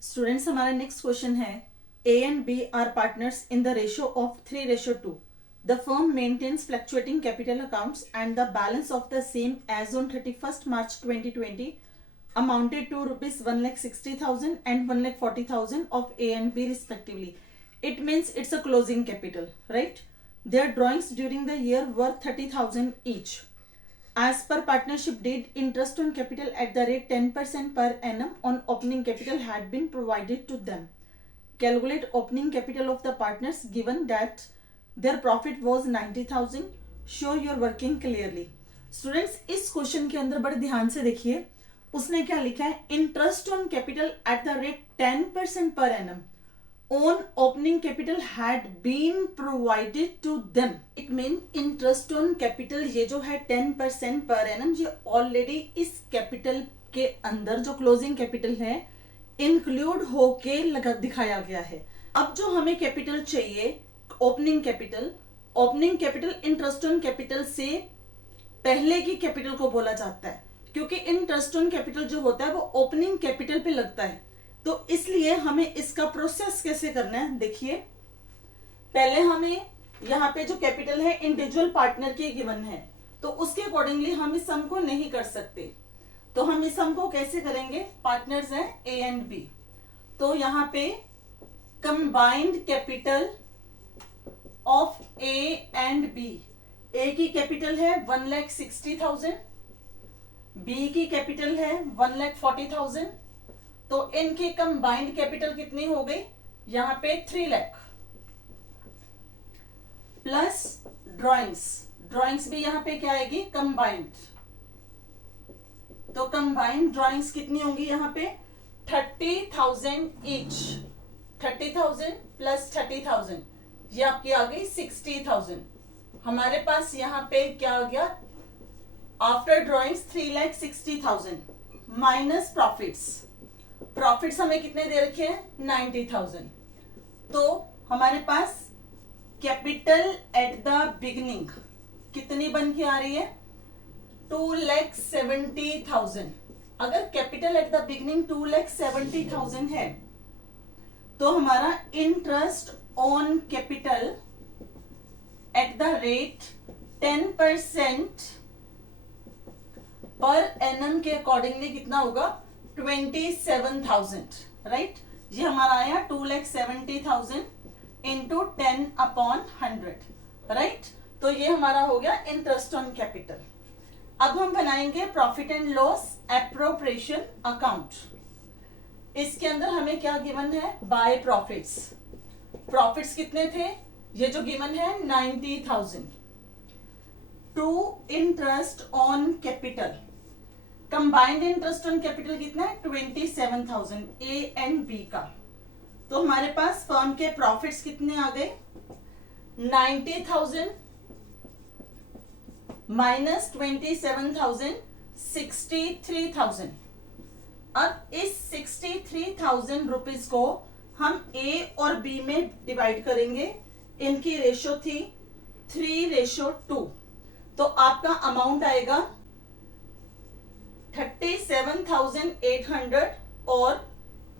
Students हमारा next question है A and B are partners in the ratio of 3:2. The firm maintains fluctuating capital accounts and the balance of the same as on 31st March 2020 amounted to rupees 1,60,000 and 1,40,000 of A and B respectively. It means it's a closing capital, right? Their drawings during the year were 30,000 each. As per partnership deed, interest on capital at the rate 10% per annum on opening capital had been provided to them. Calculate opening capital of the partners given that their profit was 90,000. Show your working clearly. Students, इस question के अंदर बड़े ध्यान से देखिए, उसने क्या लिखा है? Interest on capital at the rate 10% per annum on opening capital had been provided to them. It means interest on capital ये जो है 10% per annum ये ऑलरेडी इस कैपिटल के अंदर जो क्लोजिंग कैपिटल है इंक्लूड होके लगा दिखाया गया है. अब जो हमें कैपिटल चाहिए opening capital interest on capital से पहले की कैपिटल को बोला जाता है, क्योंकि इंटरेस्ट ऑन कैपिटल जो होता है वो ओपनिंग कैपिटल पे लगता है. तो इसलिए हमें इसका प्रोसेस कैसे करना है, देखिए पहले हमें यहाँ पे जो कैपिटल है इंडिविजुअल पार्टनर की गिवन है, तो उसके अकॉर्डिंगली हम इस सम को नहीं कर सकते. तो हम इस सम को कैसे करेंगे? पार्टनर्स है ए एंड बी, तो यहाँ पे combined capital of A and B. A की कैपिटल है 1,60,000, बी की कैपिटल है 1,40,000. तो इनकी कंबाइंड कैपिटल कितनी हो गई? यहां पे 3 लाख प्लस ड्राइंग्स भी यहां पे क्या आएगी? कंबाइंड. तो कंबाइंड ड्राइंग्स कितनी होंगी यहां पे? 30,000 ईच. 30,000 प्लस 30,000 ये आपकी आ गई 60,000. हमारे पास यहां पे क्या आ गया? आफ्टर ड्राइंग्स 3,60,000 माइनस प्रॉफिट्स हमें कितने दे रखे हैं? 90,000. तो हमारे पास कैपिटल एट द बिगनिंग कितनी बन के आ रही है? 2,70,000. अगर कैपिटल एट द बिगनिंग 2,70,000 है तो हमारा interest on capital at the rate 10% per annum के अकॉर्डिंगली कितना होगा? 27,000. राइट, ये हमारा आया 2,70,000 इंटू 10/100. राइट, तो ये हमारा हो गया इंटरेस्ट ऑन कैपिटल. अब हम बनाएंगे profit and loss appropriation account. इसके अंदर हमें क्या गिवन है? बाय प्रॉफिट्स कितने थे? ये जो गिवन है 90,000 to interest on capital. Combined interest on capital कितना है? 27,000 ए एंड बी का. तो हमारे पास फर्म के प्रॉफिट्स कितने आ गए? 90,000 माइनस 27,000 63,000. अब इस 63,000 रुपीज को हम ए और बी में डिवाइड करेंगे. इनकी रेशो थी 3:2. तो आपका अमाउंट आएगा 37,800 और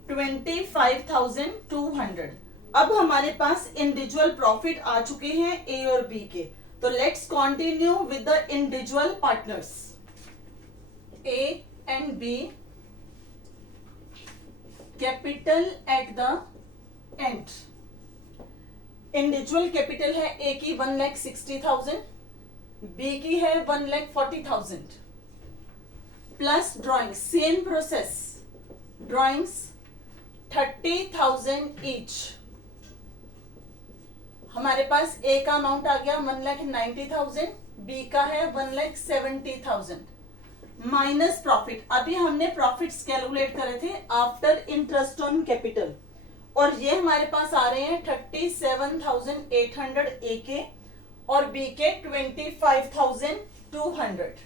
25,200. अब हमारे पास इंडिविजुअल प्रॉफिट आ चुके हैं ए और बी के. तो let's continue with the individual partners A and B. Capital at the end. Individual capital है ए की 1,60,000, बी की है 1,40,000 plus drawings. Same process, drawings 30,000 each. हमारे पास ए का अमाउंट आ गया 1,90,000, बी का है 1,70,000 माइनस प्रॉफिट. अभी हमने प्रॉफिट्स कैलकुलेट करे थे आफ्टर इंटरेस्ट ऑन कैपिटल, और ये हमारे पास आ रहे हैं 37,800 ए के और बी के 25,200.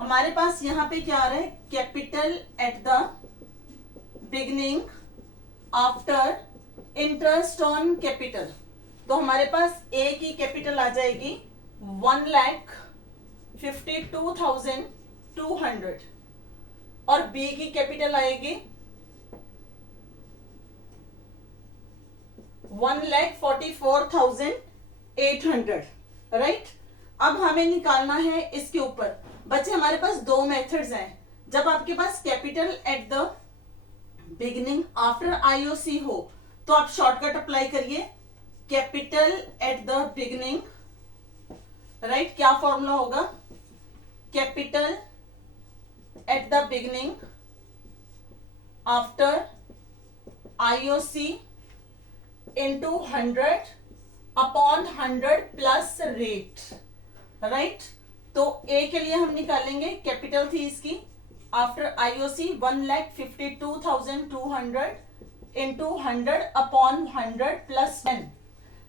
हमारे पास यहां पे क्या आ रहा है? Capital at the beginning after interest on capital. तो हमारे पास ए की कैपिटल आ जाएगी 1,52,200 और बी की कैपिटल आएगी 1,44,800, राइट। अब हमें निकालना है इसके ऊपर। बच्चे हमारे पास दो मेथड्स हैं। जब आपके पास capital at the beginning after IOC हो तो आप शॉर्टकट अप्लाई करिए, capital at the beginning, right. क्या फॉर्मूला होगा? Capital at the beginning after IOC into 100 upon 100 plus rate, right. तो ए के लिए हम निकालेंगे, कैपिटल थी इसकी after IOC 1,52,200 into 100 upon 100 plus 10,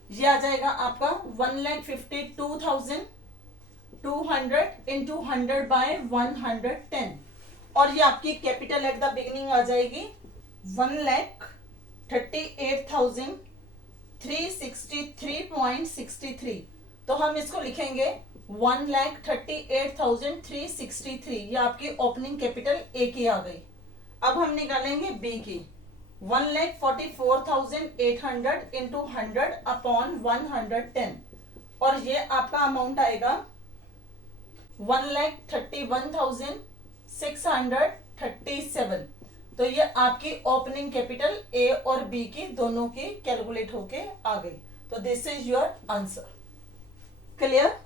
ये आ जाएगा आपका 1,52,200 इंटू 100 बाय 110, और ये आपकी कैपिटल एट द बिगिनिंग आ जाएगी 1,38,363.63। तो हम इसको लिखेंगे 1,38,363, ये आपकी ओपनिंग कैपिटल ए की आ गई। अब हम निकालेंगे बी की, 1,44,800 इंटू 100 अपॉन 110, और ये आपका अमाउंट आएगा 1,31,637। तो ये आपकी ओपनिंग कैपिटल ए और बी की दोनों की कैलकुलेट होके आ गई। तो this is your answer. Clear?